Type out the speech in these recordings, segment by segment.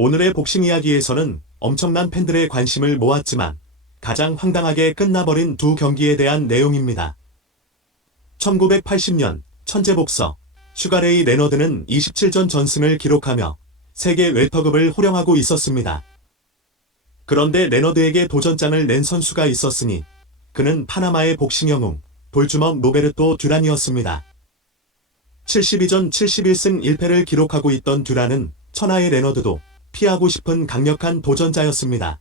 오늘의 복싱 이야기에서는 엄청난 팬들의 관심을 모았지만 가장 황당하게 끝나버린 두 경기에 대한 내용입니다. 1980년 천재복서 슈가레이 레너드는 27전 전승을 기록하며 세계 웰터급을 호령하고 있었습니다. 그런데 레너드에게 도전장을 낸 선수가 있었으니 그는 파나마의 복싱 영웅 돌주먹 노베르토 듀란이었습니다. 72전 71승 1패를 기록하고 있던 듀란은 천하의 레너드도 피하고 싶은 강력한 도전자였습니다.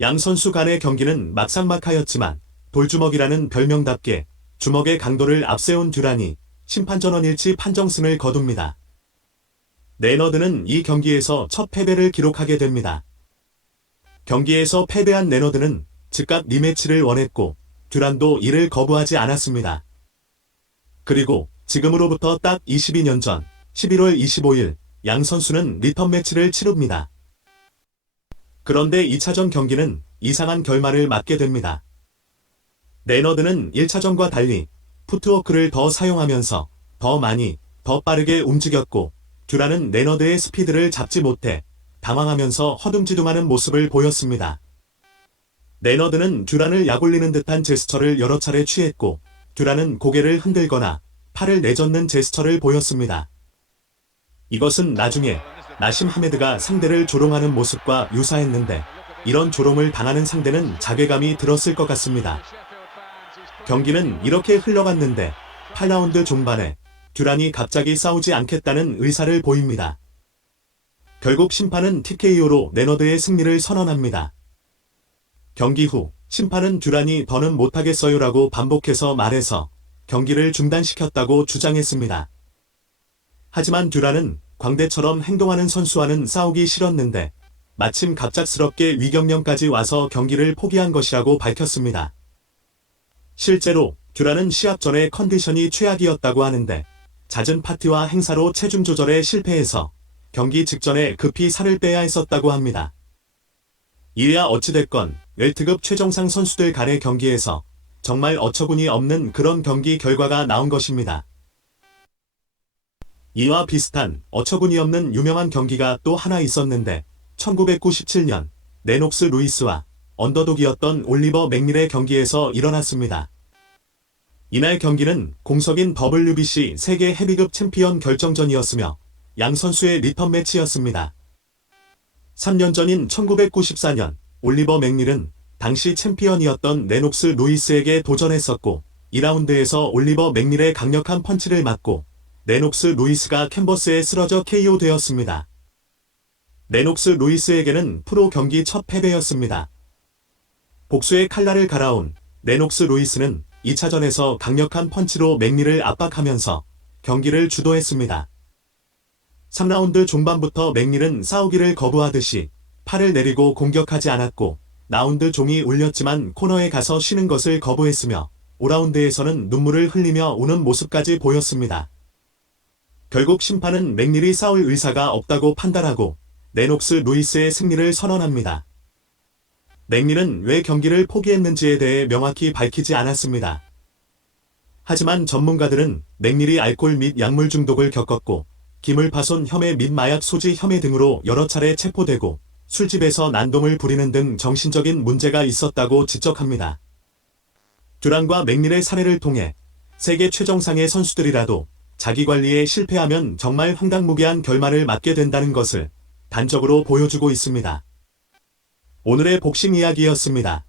양 선수 간의 경기는 막상막하였지만 돌주먹이라는 별명답게 주먹의 강도를 앞세운 듀란이 심판전원 일치 판정승을 거둡니다. 레너드는 이 경기에서 첫 패배를 기록하게 됩니다. 경기에서 패배한 레너드는 즉각 리매치를 원했고 듀란도 이를 거부하지 않았습니다. 그리고 지금으로부터 딱 22년 전 11월 25일 양 선수는 리턴 매치를 치릅니다. 그런데 2차전 경기는 이상한 결말을 맞게 됩니다. 레너드는 1차전과 달리 푸트워크를 더 사용하면서 더 많이, 더 빠르게 움직였고 듀란은 레너드의 스피드를 잡지 못해 당황하면서 허둥지둥하는 모습을 보였습니다. 레너드는 듀란을 약올리는 듯한 제스처를 여러 차례 취했고 듀란은 고개를 흔들거나 팔을 내젓는 제스처를 보였습니다. 이것은 나중에 나심 하메드가 상대를 조롱하는 모습과 유사했는데 이런 조롱을 당하는 상대는 자괴감이 들었을 것 같습니다. 경기는 이렇게 흘러갔는데 8라운드 종반에 듀란이 갑자기 싸우지 않겠다는 의사를 보입니다. 결국 심판은 TKO로 레너드의 승리를 선언합니다. 경기 후 심판은 듀란이 더는 못하겠어요라고 반복해서 말해서 경기를 중단시켰다고 주장했습니다. 하지만 듀란은 광대처럼 행동하는 선수와는 싸우기 싫었는데 마침 갑작스럽게 위경련까지 와서 경기를 포기한 것이라고 밝혔습니다. 실제로 듀란은 시합 전에 컨디션이 최악이었다고 하는데 잦은 파티와 행사로 체중 조절에 실패해서 경기 직전에 급히 살을 빼야 했었다고 합니다. 이래야 어찌됐건 웰트급 최정상 선수들 간의 경기에서 정말 어처구니 없는 그런 경기 결과가 나온 것입니다. 이와 비슷한 어처구니 없는 유명한 경기가 또 하나 있었는데 1997년 레녹스 루이스와 언더독이었던 올리버 맥닐의 경기에서 일어났습니다. 이날 경기는 공석인 WBC 세계 헤비급 챔피언 결정전이었으며 양 선수의 리턴 매치였습니다. 3년 전인 1994년 올리버 맥닐은 당시 챔피언이었던 레녹스 루이스에게 도전했었고 2라운드에서 올리버 맥닐의 강력한 펀치를 맞고 레녹스 루이스가 캔버스에 쓰러져 KO 되었습니다. 레녹스 루이스에게는 프로 경기 첫 패배였습니다. 복수의 칼날을 갈아온 레녹스 루이스는 2차전에서 강력한 펀치로 맥닐을 압박하면서 경기를 주도했습니다. 3라운드 중반부터 맥닐은 싸우기를 거부하듯이 팔을 내리고 공격하지 않았고 라운드 종이 울렸지만 코너에 가서 쉬는 것을 거부했으며 5라운드에서는 눈물을 흘리며 우는 모습까지 보였습니다. 결국 심판은 맥닐이 싸울 의사가 없다고 판단하고 레녹스 루이스의 승리를 선언합니다. 맥닐은 왜 경기를 포기했는지에 대해 명확히 밝히지 않았습니다. 하지만 전문가들은 맥닐이 알코올 및 약물 중독을 겪었고 기물 파손 혐의 및 마약 소지 혐의 등으로 여러 차례 체포되고 술집에서 난동을 부리는 등 정신적인 문제가 있었다고 지적합니다. 듀란과 맥닐의 사례를 통해 세계 최정상의 선수들이라도 자기 관리에 실패하면 정말 황당무계한 결말을 맞게 된다는 것을 단적으로 보여주고 있습니다. 오늘의 복싱 이야기였습니다.